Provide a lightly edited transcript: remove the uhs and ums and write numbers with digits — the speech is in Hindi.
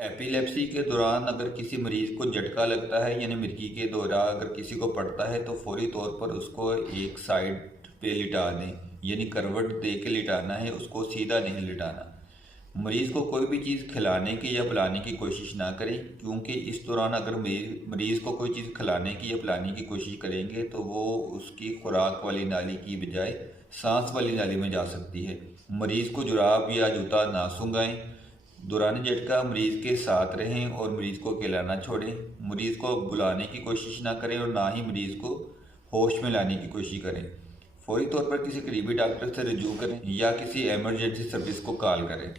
एपिलेप्सी के दौरान अगर किसी मरीज़ को झटका लगता है यानी मिर्गी के दौरान अगर किसी को पड़ता है तो फौरी तौर पर उसको एक साइड पे लिटा दें, यानी करवट दे के लिटाना है, उसको सीधा नहीं लिटाना। मरीज़ को कोई भी चीज़ खिलाने की या पिलाने की कोशिश ना करें, क्योंकि इस दौरान अगर मरीज़ को कोई चीज़ खिलाने की या पिलाने की कोशिश करेंगे तो वो उसकी खुराक वाली नाली की बजाय सांस वाली नाली में जा सकती है। मरीज़ को जुराब या जूता ना सूंघाएं। दौरान झटका मरीज़ के साथ रहें और मरीज़ को अकेला ना छोड़ें। मरीज़ को बुलाने की कोशिश ना करें और ना ही मरीज़ को होश में लाने की कोशिश करें। फौरी तौर पर किसी करीबी डॉक्टर से रजू करें या किसी एमरजेंसी सर्विस को कॉल करें।